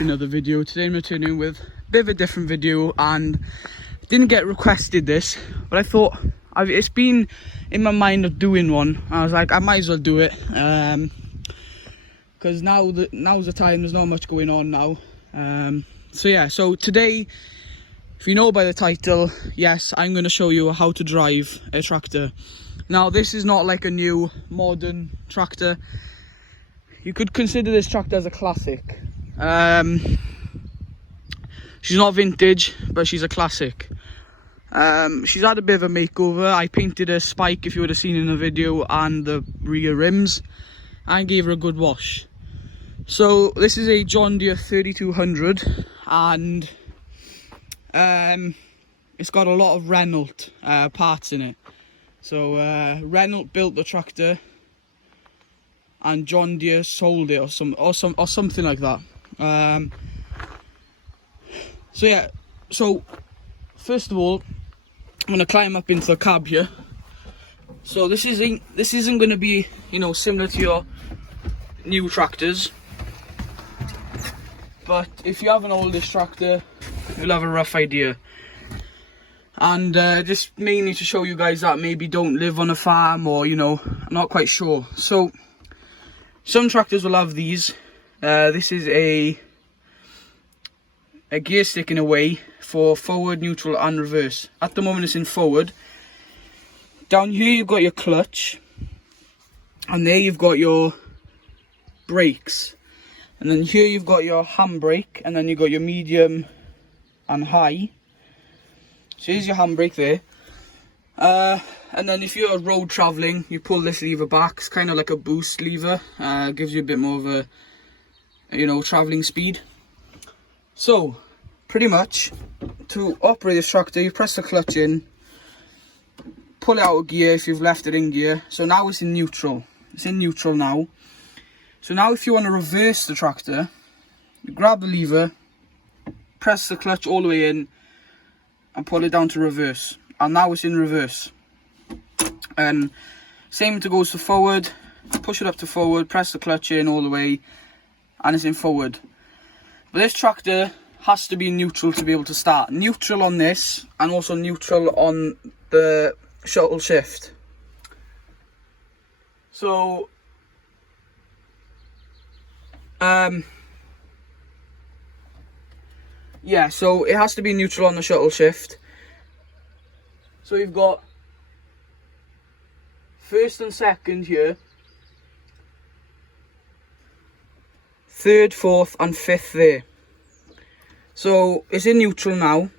to another video. Today I'm returning with a bit of a different video, and didn't get requested this, but I thought it's been in my mind of doing one. I was like, I might as well do it, because now's the time. There's not much going on now. So today, if you know by the title, yes, I'm going to show you how to drive a tractor. Now, this is not like a new modern tractor. You could consider this tractor as a classic. She's not vintage, but she's a classic. She's had a bit of a makeover. I painted her spike, if you would have seen in the video, and the rear rims, and gave her a good wash. So this is a John Deere 3200, and it's got a lot of Renault parts in it. So Renault built the tractor, and John Deere sold it, or something like that. So first of all, I'm gonna climb up into the cab here. So this isn't gonna be, similar to your new tractors, but if you have an oldish tractor, you'll have a rough idea. And just mainly to show you guys that maybe don't live on a farm, or I'm not quite sure. So some tractors will have these. This is a gear stick in a way for forward, neutral and reverse. At the moment it's in forward. Down here you've got your clutch, and there you've got your brakes, and then here you've got your handbrake, and then you've got your medium and high. So here's your handbrake there. And then if you're road travelling, you pull this lever back. It's kind of like a boost lever. Gives you a bit more of a, travelling speed. So, pretty much, to operate this tractor, you press the clutch in, pull it out of gear if you've left it in gear. So now it's in neutral. It's in neutral now. So now if you want to reverse the tractor, you grab the lever, press the clutch all the way in, and pull it down to reverse. And now it's in reverse. And same to goes to forward. Push it up to forward, press the clutch in all the way, and it's in forward. But this tractor has to be neutral to be able to start. Neutral on this, and also neutral on the shuttle shift. So so it has to be neutral on the shuttle shift. So you've got first and second here, third, fourth and fifth there. So it's in neutral now.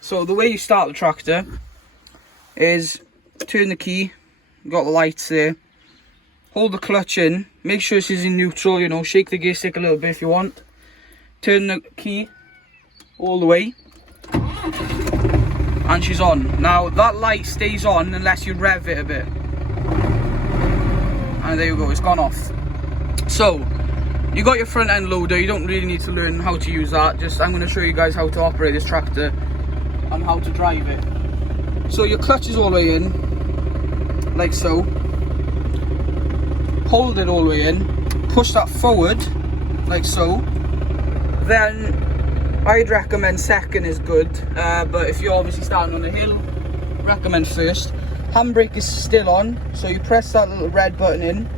So the way you start the tractor is turn the key, got the lights there, hold the clutch in, make sure she's in neutral, shake the gear stick a little bit if you want, turn the key all the way, and she's on. Now that light stays on unless you rev it a bit, and there you go, it's gone off. So you got your front end loader. You don't really need to learn how to use that. I'm going to show you guys how to operate this tractor and how to drive it. So your clutch is all the way in, like so. Hold it all the way in, push that forward, like so. Then I'd recommend second is good, but if you're obviously starting on a hill, recommend first. Handbrake is still on, so you press that little red button in,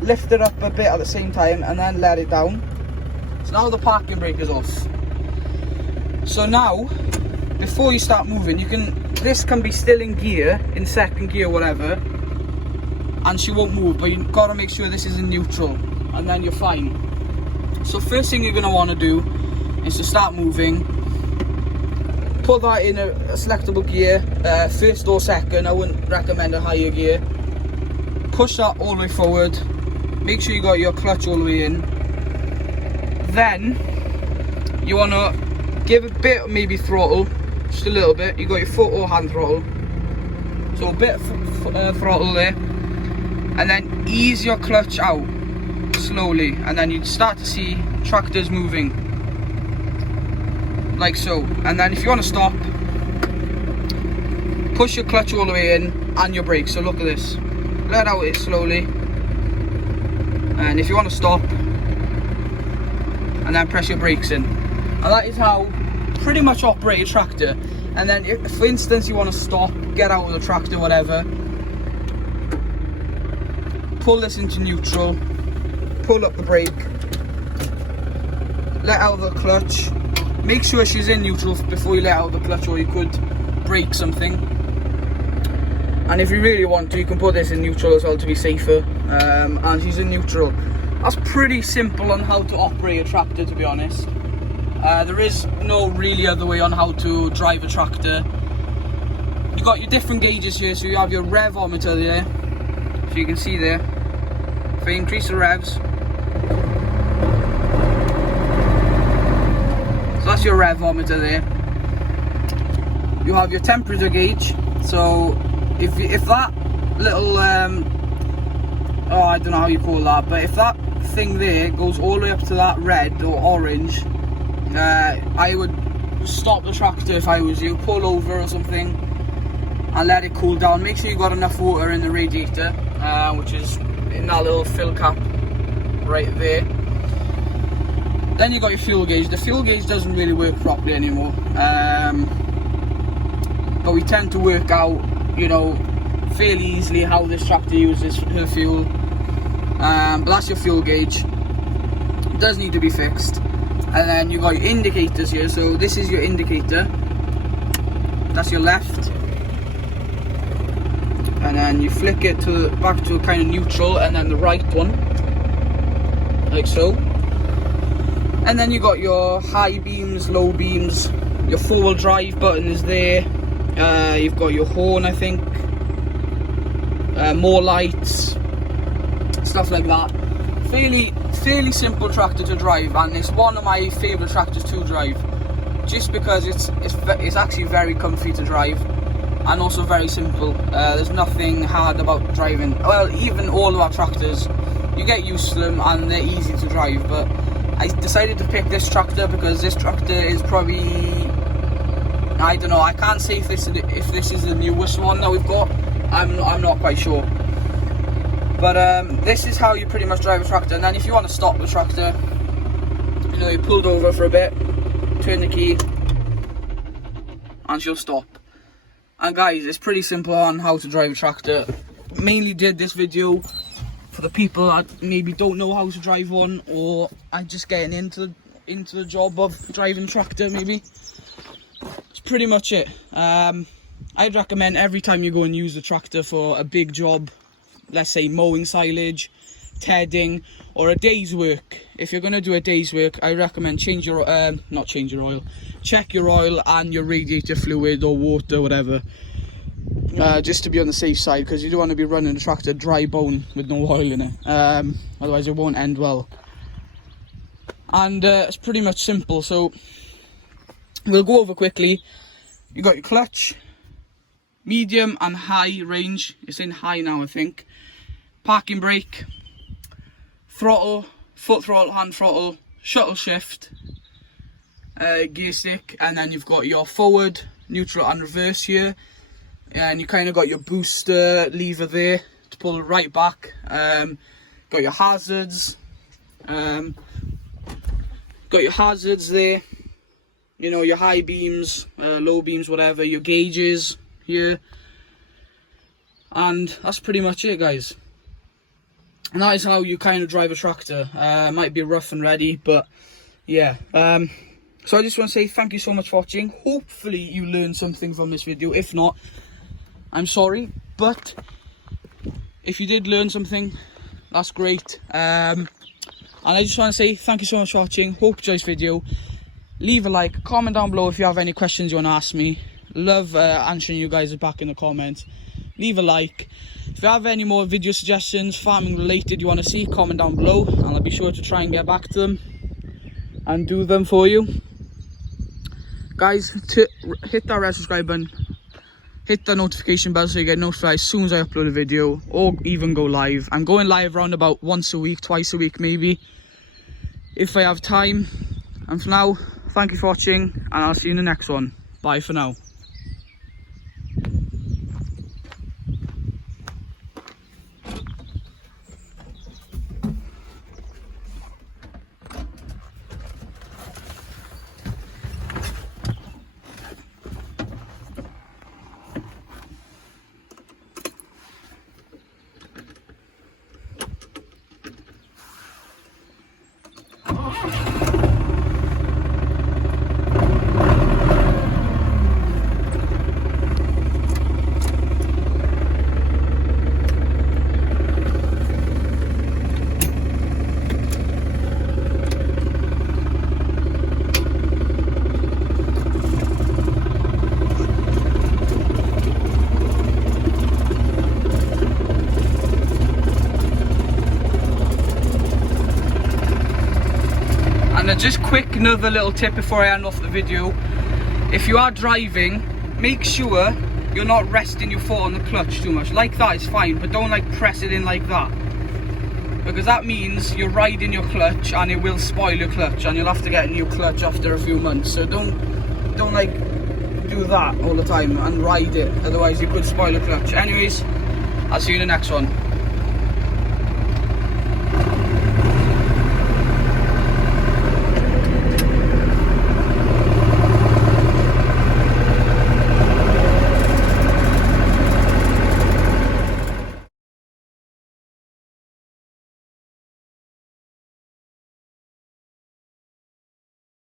lift it up a bit at the same time, and then let it down. So now the parking brake is off. So now, before you start moving, this can be still in gear, in second gear, whatever, and she won't move, but you've got to make sure this is in neutral, and then you're fine. So first thing you're going to want to do is to start moving. Put that in a selectable gear, first or second. I wouldn't recommend a higher gear. Push that all the way forward. Make sure you got your clutch all the way in. Then you want to give a bit of maybe throttle, just a little bit. You got your foot or hand throttle, so a bit of throttle there, and then ease your clutch out slowly, and then you'd start to see tractors moving, like so. And then if you want to stop, push your clutch all the way in and your brakes. So look at this, let out it slowly, and if you want to stop, and then press your brakes in. And that is how pretty much operate a tractor. And then if, for instance, you want to stop, get out of the tractor, whatever, pull this into neutral, pull up the brake, let out the clutch, make sure she's in neutral before you let out the clutch, or you could break something. And if you really want to, you can put this in neutral as well to be safer. And she's in neutral. That's pretty simple on how to operate a tractor, to be honest. There is no really other way on how to drive a tractor. You've got your different gauges here, so you have your revometer there, if you can see there. If I increase the revs, so that's your revometer there. You have your temperature gauge, so if that little, oh, I don't know how you call that, but if that thing there goes all the way up to that red or orange, I would stop the tractor if I was you, pull over or something and let it cool down. Make sure you got enough water in the radiator, which is in that little fill cap right there. Then you got your fuel gauge. The fuel gauge doesn't really work properly anymore, but we tend to work out, you know, fairly easily how this tractor uses her fuel. But that's your fuel gauge. It does need to be fixed. And then you got your indicators here. So this is your indicator. That's your left. And then you flick it to back to kind of neutral, and then the right one, like so. And then you got your high beams, low beams. Your four-wheel drive button is there. You've got your horn, I think. More lights, stuff like that. Fairly simple tractor to drive, and it's one of my favourite tractors to drive, just because it's actually very comfy to drive, and also very simple. There's nothing hard about driving. Well, even all of our tractors, you get used to them and they're easy to drive, but I decided to pick this tractor because this tractor is probably, I don't know, I can't say if this is the newest one that we've got. I'm not quite sure. But this is how you pretty much drive a tractor. And then if you want to stop the tractor, you know, you pulled over for a bit, turn the key, and she'll stop. And guys, it's pretty simple on how to drive a tractor. Mainly did this video for the people that maybe don't know how to drive one, or are just getting into the job of driving a tractor maybe. That's pretty much it. I'd recommend every time you go and use the tractor for a big job, let's say mowing silage, tedding, or a day's work. If you're going to do a day's work, I recommend check your oil and your radiator fluid or water, whatever, just to be on the safe side, because you don't want to be running the tractor dry bone with no oil in it. Otherwise it won't end well. And it's pretty much simple, so we'll go over quickly. You got your clutch, medium and high range. It's in high now, I think. Parking brake, throttle, foot throttle, hand throttle, shuttle shift, gear stick, and then you've got your forward, neutral and reverse here. And you kind of got your booster lever there to pull it right back. Got your hazards, there, you know, your high beams, low beams, whatever, your gauges here. And that's pretty much it, guys. And that is how you kind of drive a tractor. Might be rough and ready, but yeah. So I just want to say thank you so much for watching. Hopefully you learned something from this video. If not, I'm sorry, but if you did learn something, that's great. And I just want to say thank you so much for watching. Hope you enjoyed this video. Leave a like, comment down below if you have any questions you want to ask me. Love answering you guys back in the comments. Leave a like. If you have any more video suggestions, farming related, you want to see, comment down below, and I'll be sure to try and get back to them and do them for you. Guys, hit that red subscribe button, hit the notification bell so you get notified as soon as I upload a video, or even go live. I'm going live around about once a week, twice a week maybe, if I have time. And for now, thank you for watching, and I'll see you in the next one. Bye for now. And just quick, another little tip before I end off the video. If you are driving, make sure you're not resting your foot on the clutch too much. Like that is fine, but don't like press it in like that, because that means you're riding your clutch and it will spoil your clutch and you'll have to get a new clutch after a few months. So don't like do that all the time and ride it, otherwise you could spoil your clutch. Anyways, I'll see you in the next one.